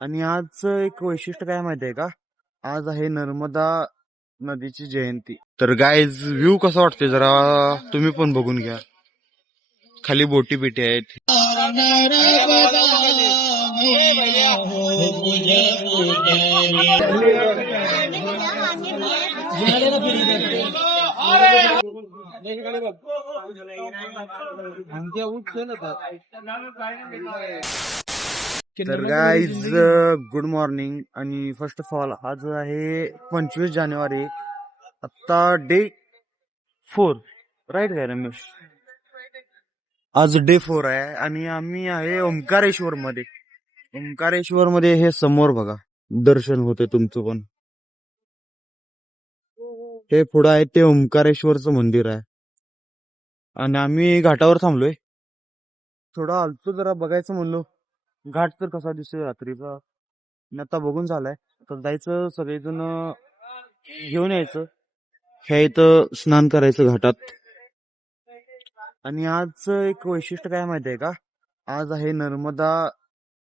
आणि आजचं एक वैशिष्ट्य काय माहितीये का? आज आहे नर्मदा नदीची जयंती. तर गाईज व्ह्यू कसा वाटतोय जरा तुम्ही पण बघून घ्या. खाली बोटी बिटी आहेत. तर गाईज गुड मॉर्निंग आणि फर्स्ट ऑफ ऑल आज आहे 25 जानेवारी. आता डे 4 राईट काय रमेश? आज डे 4 आहे आणि आम्ही आहे ओंकारेश्वर मध्ये. ओंकारेश्वर मध्ये हे समोर बघा दर्शन होते तुमचं पण. हे पुढं आहे ते ओंकारेश्वरचं मंदिर आहे आणि आम्ही घाटावर थांबलोय. थोडं आलतो जरा बघायचं म्हणलो घाट तर कसा दिसतोय रात्रीचा. आणि आता बघून झालाय तर जायचं सगळेजण घेऊन यायचं. ह्या इथं स्नान करायचं घाटात. आणि आजचं एक वैशिष्ट्य काय माहितीये का? आज आहे नर्मदा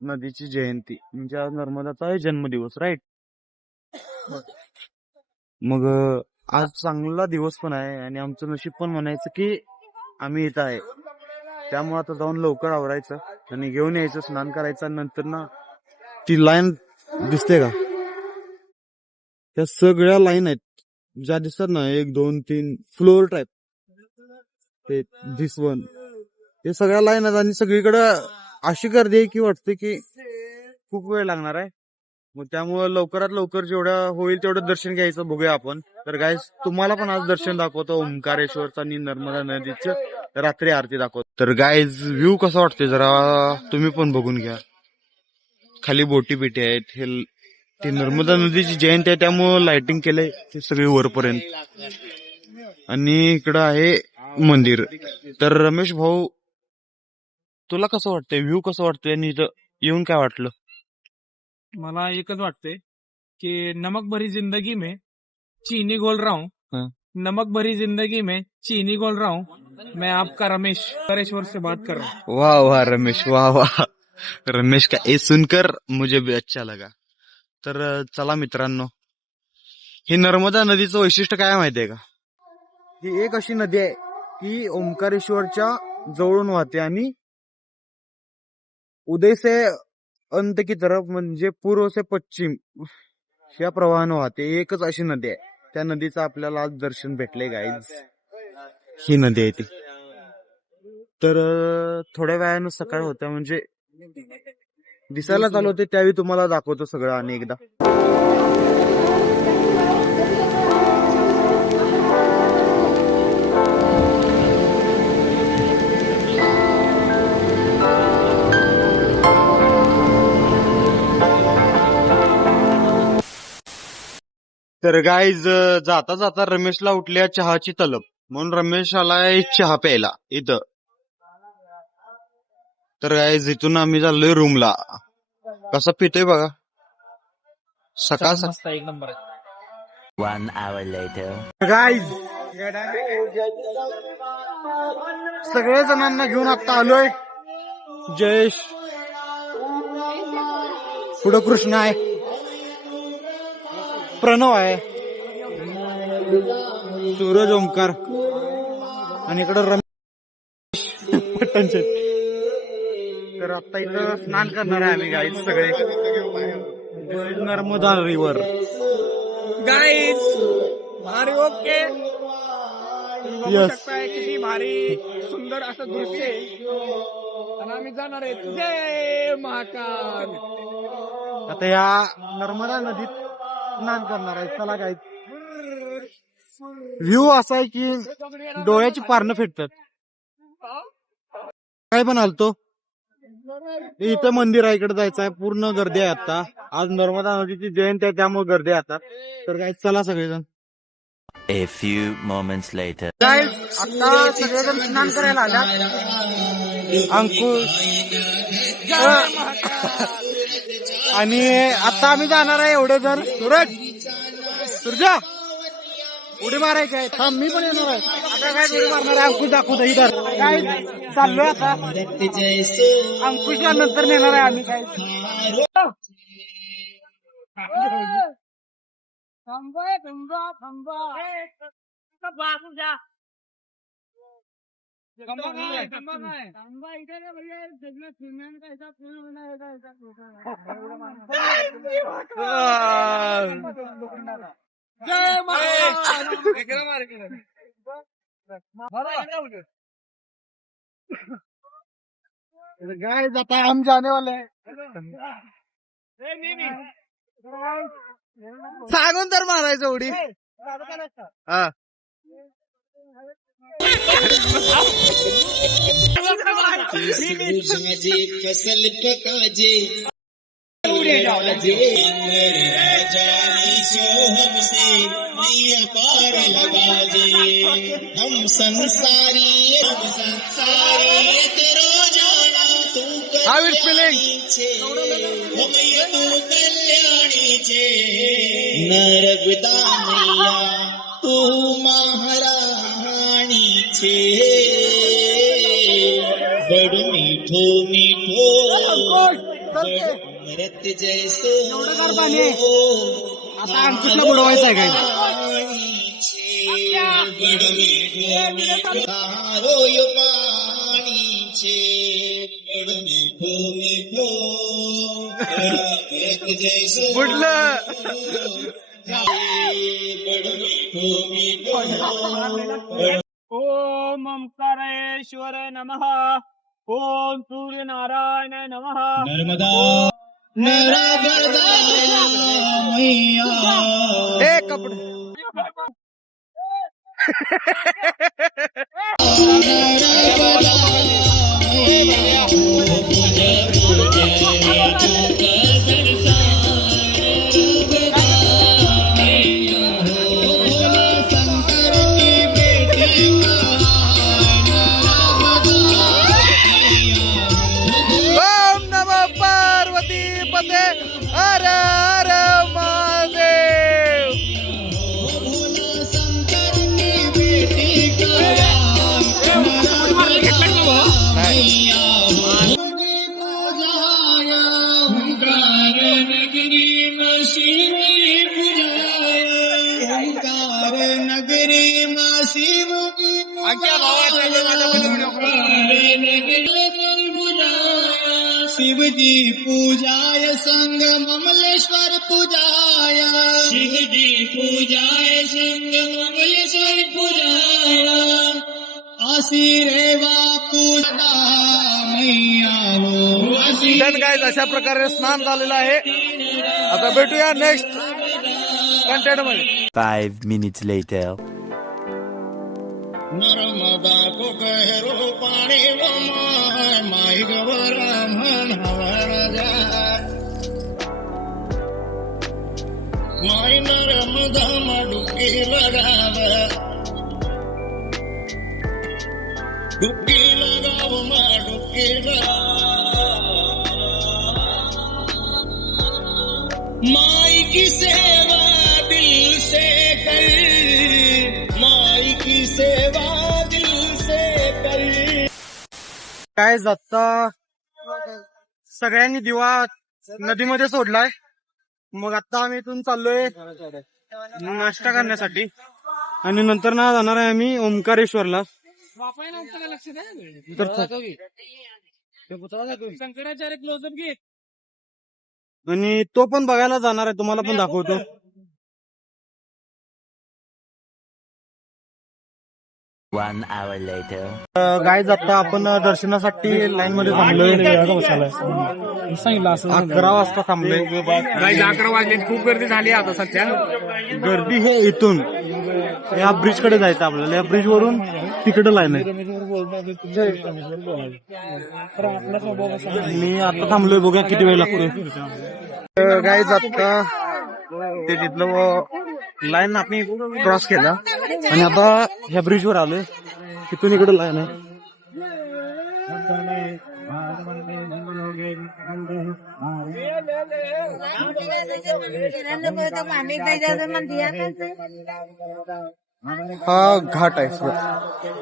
नदीची जयंती. म्हणजे आज नर्मदाचा आहे जन्मदिवस राईट. मग आज चांगला दिवस पण आहे आणि आमचं नशीब पण म्हणायचं की आम्ही इथं आहे. त्यामुळे आता जाऊन लवकर आवरायचं आणि घेऊन यायचं स्नान करायचं. नंतर ना ती लाईन दिसते का? त्या सगळ्या लाईन आहेत ज्या दिसतात ना 1 2 3 फ्लोअर टाईप. ते दिस वन हे सगळ्या लाईन आहेत आणि सगळीकडे अशी गर्दी आहे की वाटते की खूप वेळ लागणार आहे. मग त्यामुळे लवकरात लवकर जेवढ्या होईल तेवढं दर्शन घ्यायचं बघूया आपण. तर गाईस तुम्हाला पण आज दर्शन दाखवतो ओंकारेश्वरचं आणि नर्मदा नदीचं रात्री आरती दाखवतो. तर गाईज व्ह्यू कसा वाटतोय जरा तुम्ही पण बघून घ्या. खाली बोटी बिटी आहेत. हे ती नर्मदा नदीची जयंती आहे त्यामुळं लाइटिंग केलंय ते सगळे वरपर्यंत. आणि इकडं आहे मंदिर. तर रमेश भाऊ तुला कसं वाटतंय व्ह्यू कसं वाटतंय आणि इथं येऊन काय वाटलं? मला एकच वाटतंय कि नमक भरी जिंदगी में चीनी घोल रहा हूँ, नमक भरी जिंदगी में चीनी घोल रहा हूँ, मैं आपका रमेश करेश्वर से बात कर रहा हूँ. वाह वाह रमेश वाह वाह. रमेश का ये सुनकर मुझे भी अच्छा लगा. तर चला मित्रांनो, ही नर्मदा नदीचं वैशिष्ट्य काय माहितीये का? ही एक अशी नदी आहे की ओंकारेश्वरच्या जवळून वाहते आणि उदय से अंत की तरफ म्हणजे पूर्व से पश्चिम या प्रवाहानं वाहते. एकच अशी नदी आहे. त्या नदीचं आपल्याला आज दर्शन भेटले गाईज. ही नदी आहे ती. तर थोड्या वेळानं सकाळ होत्या म्हणजे दिसायला चालू होते त्यावेळी तुम्हाला दाखवतो सगळं आणि एकदा. तर गाईज जाता जाता रमेशला उठल्या चहाची तलब म्हणून रमेश आलाय चहा प्यायला इथं. तर गाईज इथून आम्ही चाललोय रूमला. कसं पितोय बघा सकाळ मस्त एक नंबर आहे. 1 hour later. गाईज सगळ्या जणांना घेऊन आता आलोय. जयेश पुढं कृष्ण आहे, प्रणव आहे, सूरज ओंकार आणि इकडं रमेश पट्टणचे. तर आता इथं स्नान करणार आहे आम्ही गाईज सगळे नर्मदा रिव्हर. गाईज भारी ओके. बघू Yes. शकताय किती भारी सुंदर असं दृश्य आहे. आणि आम्ही जाणार आहे जय महाकाल. आता या नर्मदा नदीत स्नान करणार आहे. चला गाईज व्ह्यू असा आहे की डोळ्याची पारणं फेटतात. काय पण आलतो इथं मंदिर आहे, इकडे जायचं आहे. पूर्ण गर्दी आहे आता. आज नर्मदा नदीची जयंती आहे त्यामुळे गर्दी आहे आता. तर काय चला सगळेजण. A few moments later. आता सगळेजण स्नान करायला आल्या. अंकुश आणि आता आम्ही जाणार आहे एवढे जण. सूरज सुरजा उडी मारायची आहे. थांब, मी पण येणार आहे. आता काय उडी मारणार आहे? अंकुश दाखवतो इधर. काय चाललोय आता अंकुशला नंतर नेणार आहे आम्ही. काय थांबा थांबा थांबा गाय जाता हम जाने वाले हैं. सांगून तर मारायचं उडी. हा फसल पकाजे हमसे पार लगाजे हम संसारी तेरो जाना तू कल्याणी तू कल्याणी छे नरगदा मैया तू महाराणी छे बड़ मीठो मीठो अमृत जैसो आता अंकुशला बुडवायचं आहे काय? बड़ मीठो रोय पाणी छे बड़ मीठो मीठो अमृत जैसो बुडलं. बड़ मीठो मीठो ओम ओंकारेश्वर नमः. ओम सूर्यनारायण नमः. नर्मदा नर्मदा मैया हे कपडे ओम नमः पार्वती पते हर हर महादेव. नगरी में शिव की शिव जी पूजाय संग ममलेश्वर पूजाय शिव जी पूजाय संग ममलेश्वर पूजाय आशी रेवा पूजा मैया हो आशी काय अशा प्रकारे स्नान झालेलं आहे. आता भेटूया नेक्स्ट कंटेंट मध्ये. 5 minutes later. नर्मदा को गहरो पाणी वमाय माई गवर मन हवर जाय माई नर्मदा डुबकी लगाव डुबकी लगाव डुबकी माई की सेवा दिल से कर माई की सेवा दिल से कर. काय जाता सगळ्यांनी दिवा नदीमध्ये सोडलाय. मग आता आम्ही इथून चाललोय नाश्ता करण्यासाठी आणि नंतर ना जाणार आहे आम्ही ओंकारेश्वरला. तर शंकराचार्य क्लोजअप घे आणि तो पण बघायला जाणार आहे. तुम्हाला पण दाखवतो. One hour later. गाईज आता आपण दर्शनासाठी लाईन मध्ये थांबलोय. 11 वाजता थांबलोय. 11 वाजले. खूप गर्दी झाली आता सध्या. गर्दी हे इथून या ब्रिज कडे जायचं आपल्याला. या ब्रिज वरून तिकडे लाईन आहे. मी आता थांबलोय. बघूया किती वेळ लागतोय. गाईज आता ते तिथलं लाईन आपण क्रॉस केला आणि आता ह्या ब्रिज वर आलोय. तिथून इकडे लाईन आहे. हा घाट आहे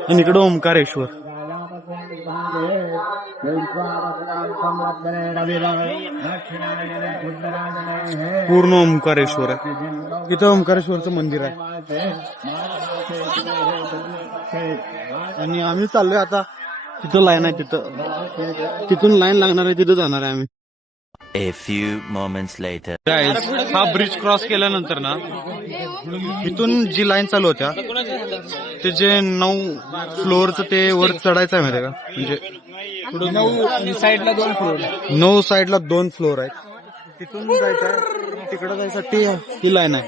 आणि इकडं ओंकारेश्वर. पूर्ण ओंकारेश्वर आहे. तिथं ओंकारेश्वरचं मंदिर आहे. आणि आम्ही चाललोय आता. तिथं लाईन आहे. तिथून लाईन लागणार आहे. तिथं जाणार आहे आम्ही. A few moments later. Guys, हा ब्रिज क्रॉस केल्यानंतर ना इथून जी लाईन चालू होत्या ते जे 9 फ्लोअरचं ते वर चढायचं आहे माहिती का? म्हणजे 9 साईडला 2 फ्लोर. 9 साईडला 2 फ्लोअर आहेत. तिथून जायचं आहे. तिकडे जायसाठी ही लाईन आहे.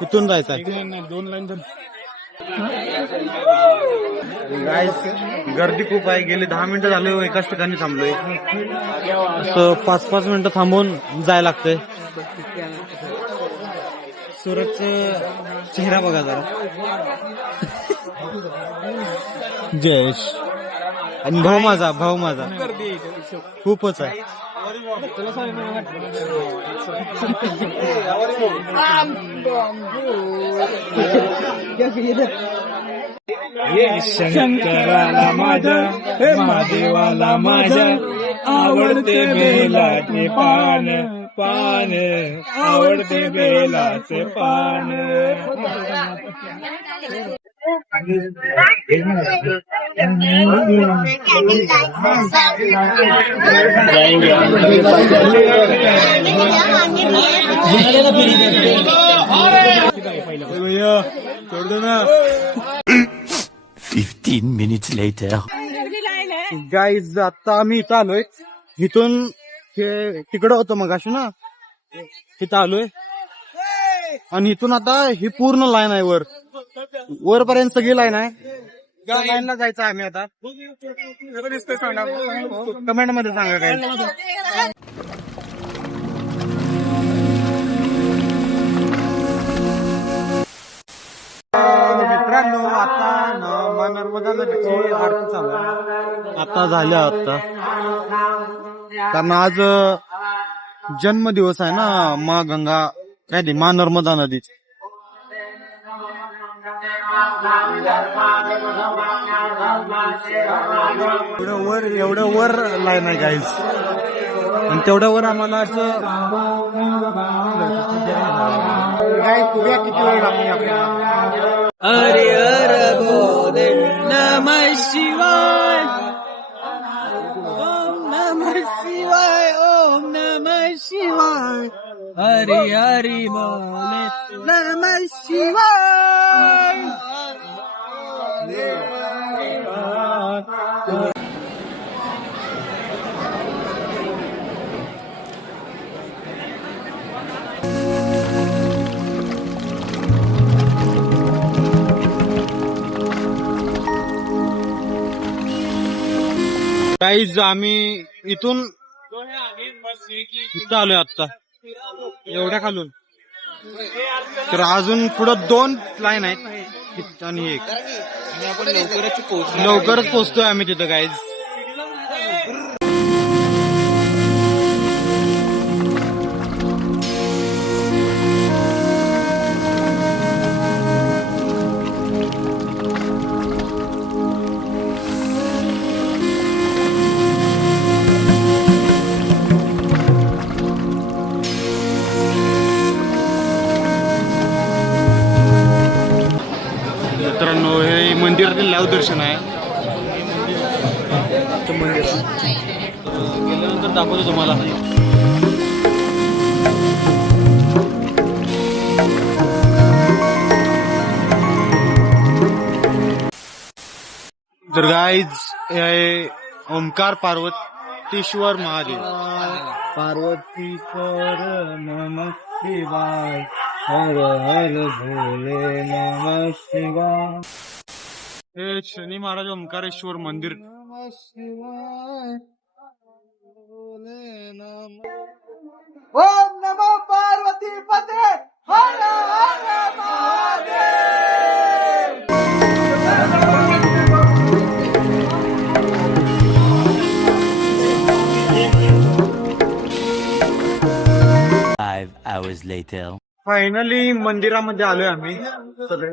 तिथून जायचं आहे. 2 लाईन. गर्दी खूप आहे. गेले 10 मिनिटं झाले एकाच ठिकाणी थांबलोय. असं 5-5 मिनिटं थांबून जायला लागतंय. सूरजचा चेहरा बघा जरा. जयेश आणि भाऊ माझा खूपच आहे. शंकराला माझ्या, महादेवाला माझ्या, आवडते बेलाचे पान, पान, आवडते बेलाचे पान. सोड ना. 15 minutes later. गाईज आता आम्ही इथं आलोय. इथून हे तिकडं होतं मगाशी ना, इथं आलोय. आणि इथून आता ही पूर्ण लाईन आहे. वरपर्यंत सगळी लाईन आहे. त्या लाईनला जायचं आहे आम्ही आता. कमेंट मध्ये सांगा काय. मित्रांनो आता नर्मदा नदीची आरती चालू आहे. आता झाल्या आता. कारण आज जन्मदिवस आहे ना मा गंगा काय ते मा नर्मदा नदीची. एवढं वर लाईन आहे गाईज. आणि तेवढ्या वर आम्हाला असं काय बघूया किती वेळ लागते आपल्याला. हरे हर बोले नमः शिवाय, ओम नमः शिवाय, ओम नमः शिवाय, हरि हरि बोले नमः शिवाय. गाईज आम्ही इथून इथं आलोय आता. एवढ्या खालून तर अजून पुढं 2 लाईन आहेत आणि एक. लवकरच पोहोचतोय आम्ही तिथं गाईज. मित्रांनो हे मंदिरातील लाईव्ह दर्शन आहे. मंदिर गेल्यानंतर दाखवतो तुम्हाला. तर गाईज हे ओंकार पार्वतीश्वर महादेव. पार्वतीश्वर नमः शिवाय, हर हर भोले नमः शिवाय. हे शनी महाराज ओंकारेश्वर मंदिर. नमः शिवाय, भोले नमः. ओम नमः पार्वती पते, हर हर महादेव. 5 hours later. फायनली मंदिरामध्ये आलोय आम्ही सगळे.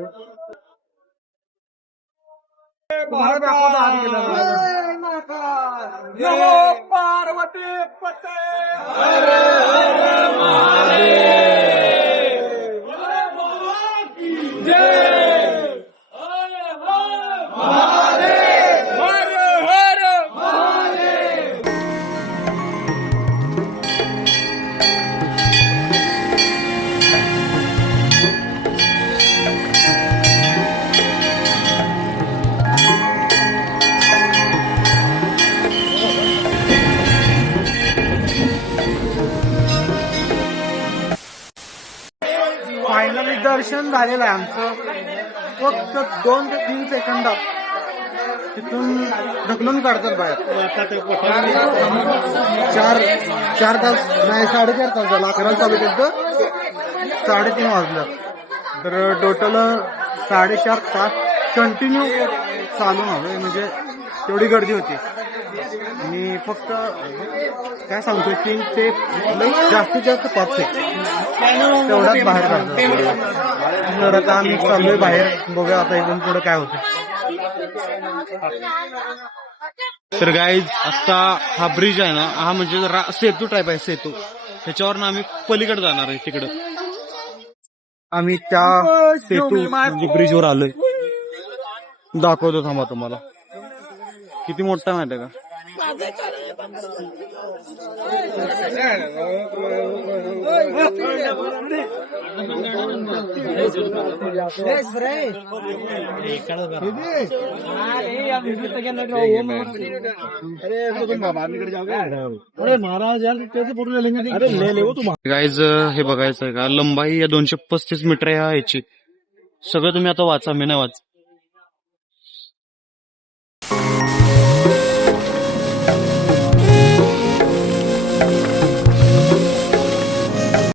फायनली दर्शन झालेलं आहे आमचं. फक्त 2 ते 3 सेकंदात तिथून ढकलून काढतात बाहेर. चार तास नाही 4.5 तास झाला. 11 चालू केलं 3:30 वाजलं. तर टोटल 4.5 तास कंटिन्यू चालू नव्हे, म्हणजे तेवढी गर्दी होती. आणि फक्त काय सांगतो 3 ते जास्तीत जास्त 5 सेकंद तेवढाच बाहेर काढतो. तर आता आम्ही चाललोय बाहेर. बघूया आता इथून पुढे काय होतं. तर गाईज आता हा ब्रिज आहे ना, हा म्हणजे सेतू टाईप आहे. सेतू त्याच्यावरनं आम्ही पलीकडे जाणार आहे. तिकडं आम्ही त्या सेतू म्हणजे ब्रिजवर आलोय. दाखवतो थांबा तुम्हाला. किती मोठा माहिती आहे का. गाईज हे बघायचं आहे का, लंबाई या 235 मीटर आहे याची. सगळं तुम्ही आता वाचा, मी नाही वाच.